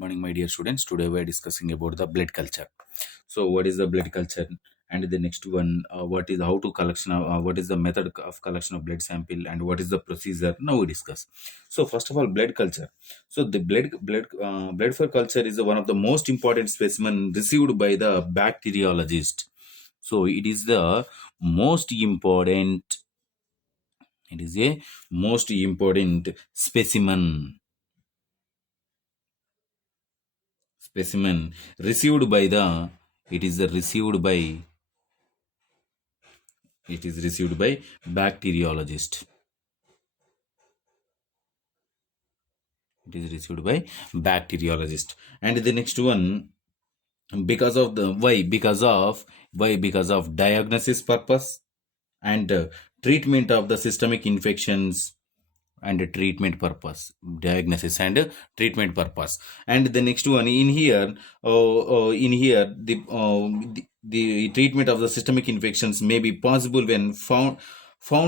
Morning, my dear students. Today we are discussing about the blood culture. So, what is the blood culture? And the next one, what is how to collection? What is the method of collection of blood sample, and what is the procedure? Now we discuss. So, first of all, blood culture. So, the blood for culture is one of the most important specimen received by the bacteriologist. So, it is the most important. It is a most important specimen received by the it is received by it is received by bacteriologist. It is received by bacteriologist. And the next one, because of the why because of diagnosis purpose and treatment of the systemic infections and treatment purpose, diagnosis and treatment purpose. And the next one in here the treatment of the systemic infections may be possible when found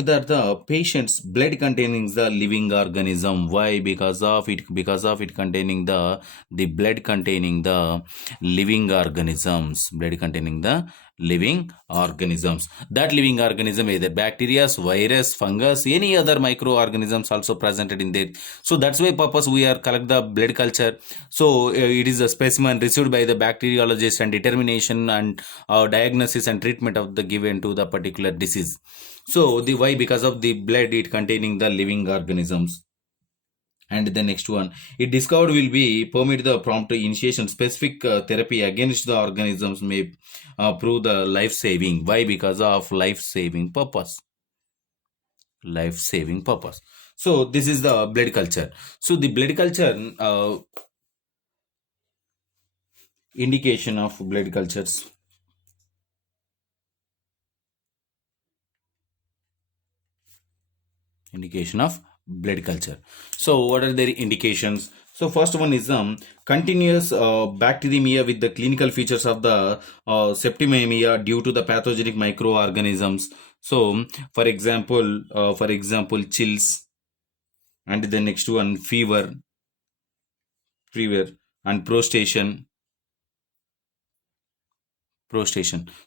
that the patient's blood containing the living organism. Why? Because of it containing the blood containing the living organisms, blood containing the living organisms. That living organism, either bacteria, virus, fungus, any other microorganisms also presented in there. So that's why purpose we are collect the blood culture. So it is a specimen received by the bacteriologist and determination and diagnosis and treatment of the given to the particular disease. So the why? Because of the blood it containing the living organisms. And the next one, it discovered will be permit the prompt initiation specific therapy against the organisms may prove the life saving. Why? Because of life saving purpose. Life saving purpose. So this is the blood culture. So the blood culture indication of blood cultures. Indication of blood culture. So what are their indications? So first one is continuous bacteremia with the clinical features of the septicemia due to the pathogenic microorganisms. So for example chills. And the next one, fever and prostration.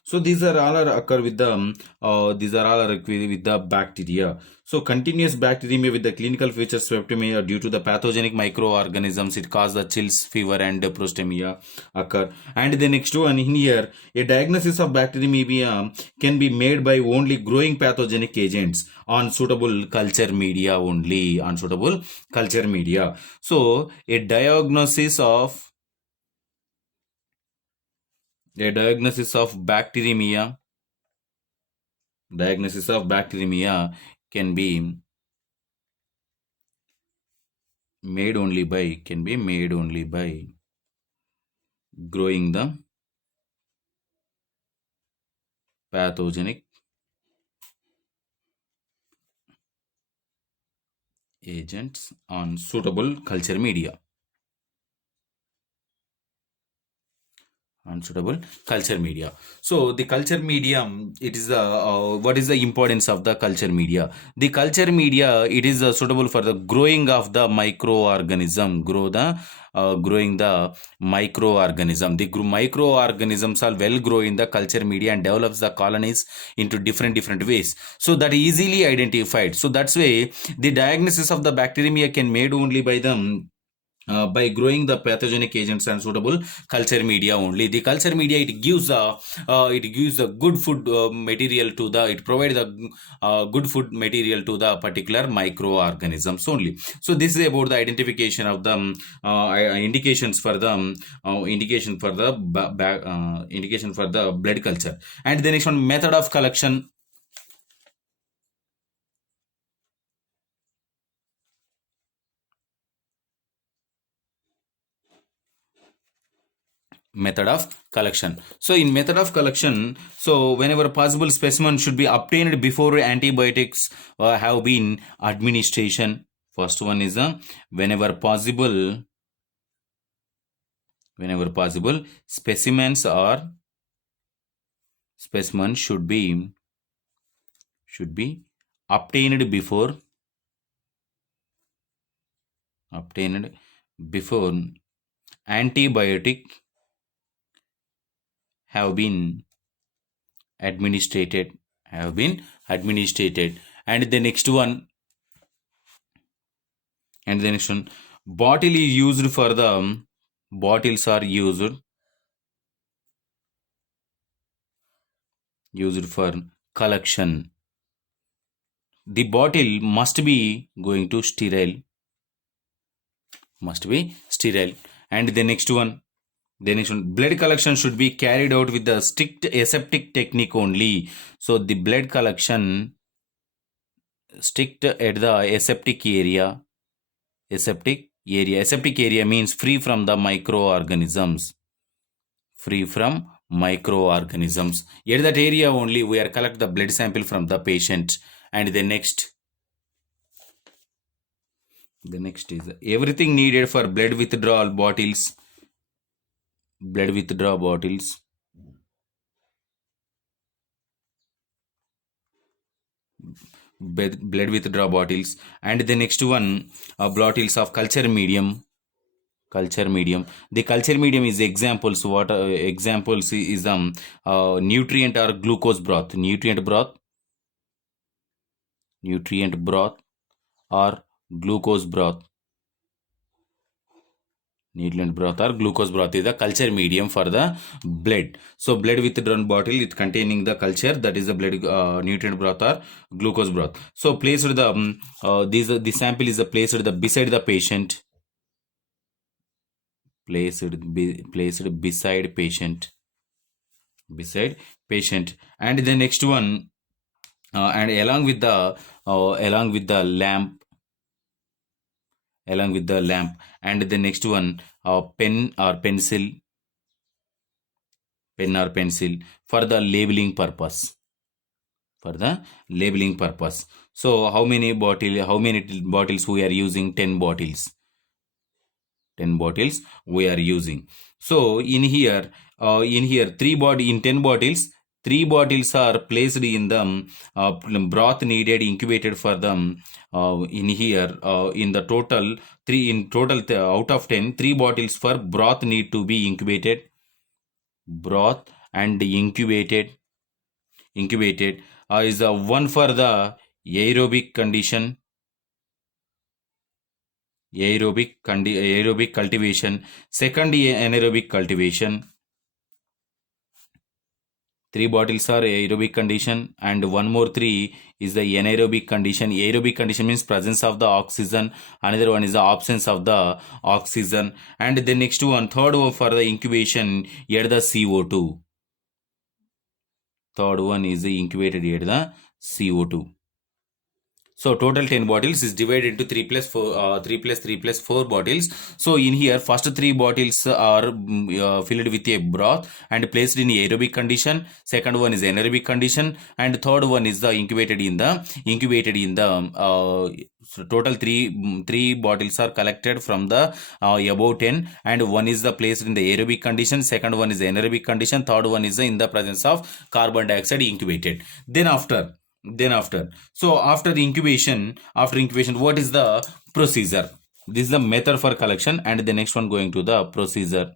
So these are all occur with the with the bacteria. So continuous bacteremia with the clinical features septicemia due to the pathogenic microorganisms, it cause the chills, fever and prostemia occur. And the next one in here, a diagnosis of bacteremia can be made by only growing pathogenic agents on suitable culture media only, on suitable culture media. So a diagnosis of bacteremia can be made only by growing the pathogenic agents on suitable culture media. Unsuitable culture media. So the culture medium, it is the what is the importance of the culture media? The culture media, it is suitable for the growing of the microorganism, growing the microorganism. The microorganisms are well grow in the culture media and develops the colonies into different ways. So that easily identified. So that's why the diagnosis of the bacteremia can made only by them by growing the pathogenic agents and suitable culture media only. The culture media, it gives a good food material to the, it provides a good food material to the particular microorganisms only. So this is about the identification of the indications for the indication for the blood culture. And the next one, method of collection. Method of collection. So in method of collection, so whenever possible, specimen should be obtained before antibiotics have been administration. First one is whenever possible specimens or specimen should be obtained before antibiotic have been administrated, and the next one, bottle is used for the bottles are used for collection. The bottle must be going to sterile. And the next one, blood collection should be carried out with the strict aseptic technique only. So the blood collection strict at the aseptic area. Aseptic area means free from the microorganisms. At that area only we are collect the blood sample from the patient. And the next is everything needed for blood withdrawal bottles. Blood withdrawal bottles. Blood withdrawal bottles. And the next one, bottles of culture medium. The culture medium is examples. What examples is nutrient or glucose broth. Nutrient broth or glucose broth. Nutrient broth or glucose broth is the culture medium for the blood. So blood withdrawn bottle, it containing the culture, that is the blood nutrient broth or glucose broth. So placed the the sample is placed beside the patient. Placed beside patient. And the next one, and along with the lamp. And the next one, pen or pencil for the labeling purpose. So how many bottles we are using? 10 bottles. 10 bottles we are using. So in here 10 bottles, 3 bottles are placed in the broth needed incubated for them. In here in the total out of 10, 3 bottles for broth need to be incubated. Broth and incubated is one for the aerobic condition. Aerobic cultivation. Second, anaerobic cultivation. 3 bottles are aerobic condition, and one more 3 is the anaerobic condition. Aerobic condition means presence of the oxygen. Another one is the absence of the oxygen. And the next one, third one for the incubation, here the CO2. Third one is the incubated here the CO2. So total 10 bottles is divided into 3 plus 4 bottles. So in here first 3 bottles are filled with a broth and placed in aerobic condition. Second one is anaerobic condition, and third one is the incubated in the so total 3 bottles are collected from the above 10, and one is the placed in the aerobic condition, second one is the anaerobic condition, third one is in the presence of carbon dioxide incubated. Then after so after incubation, what is the procedure? This is the method for collection, and the next one going to the procedure.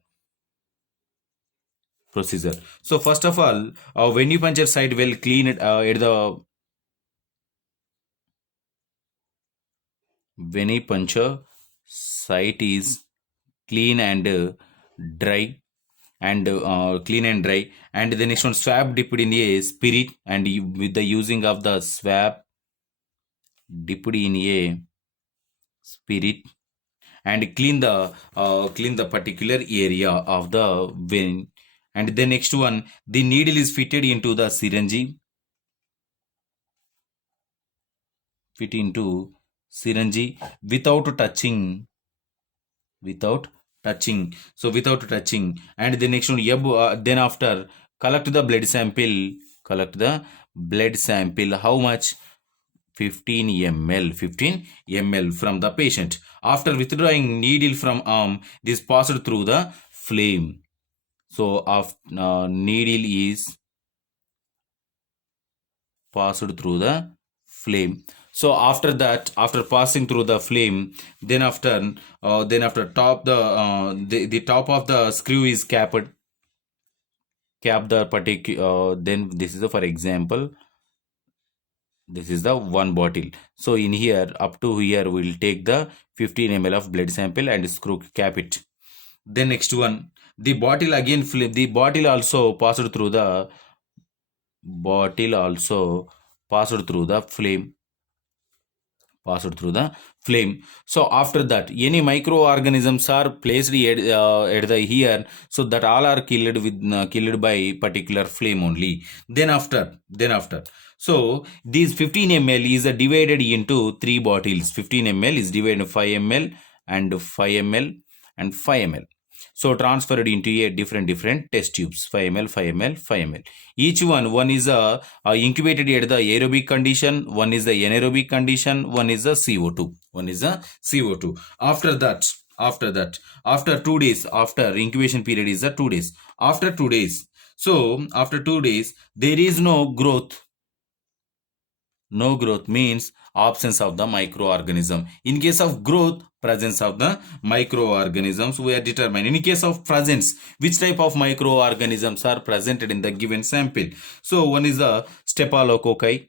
So first of all, venipuncture site will clean it at the venipuncture site is clean and dry. And and the next one, swab dipped in a spirit, and with the using of the swab dipped in a spirit, and clean the particular area of the vein. And the next one, the needle is fitted into the syringe. Without touching. So without touching. And the next one, then after collect the blood sample. How much? 15 ml from the patient. After withdrawing needle from arm, this passed through the flame. So needle is passed through the flame. So after that, after passing through the flame, then after top the top of the screw is cap the particular. Then this is the, for example, this is the one bottle. So in here, up to here, we'll take the 15 ml of blood sample and screw cap it. Then next one, the bottle again flip. The bottle also passed through the flame. Passed through the flame. So after that, any microorganisms are placed at the here, so that all are killed by particular flame only. Then after, so these 15 ml is divided into three bottles. 15 ml is divided into 5 ml and 5 ml and 5 ml. So transferred into a different test tubes, 5 ml, 5 ml, 5 ml. Each one is incubated at the aerobic condition, one is the anaerobic condition, one is the CO2. After that, after 2 days, after incubation period is the 2 days. After 2 days, so after 2 days, there is no growth. No growth means absence of the microorganism. In case of growth, presence of the microorganisms we are determined. In case of presence, which type of microorganisms are presented in the given sample? So one is the Staphylococcus,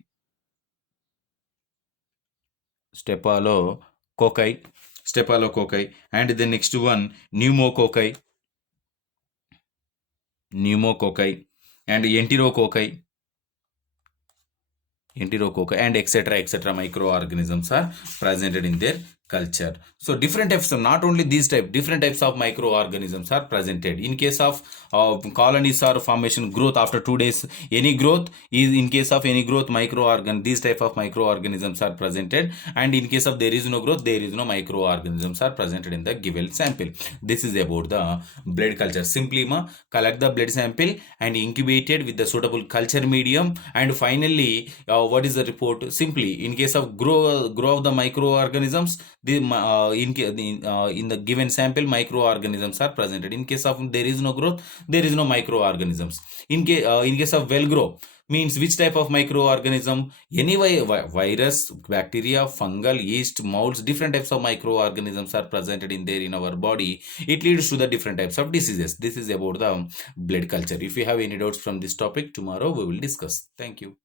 and the next one pneumococci, and enterococci, and etc. microorganisms are presented in their culture. So different types of, not only these different types of microorganisms are presented. In case of colonies or formation growth after 2 days, any growth is, in case of any growth, these type of microorganisms are presented, and in case of there is no growth, there is no microorganisms are presented in the given sample. This is about the blood culture. Simply collect the blood sample and incubated with the suitable culture medium, and finally what is the report? Simply, in case of grow of the microorganisms, in the given sample, microorganisms are presented. In case of there is no growth, there is no microorganisms. In case of well grow, means which type of microorganism? Any virus, bacteria, fungal, yeast, molds, different types of microorganisms are presented in our body. It leads to the different types of diseases. This is about the blood culture. If you have any doubts from this topic, tomorrow we will discuss. Thank you.